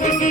Thank you.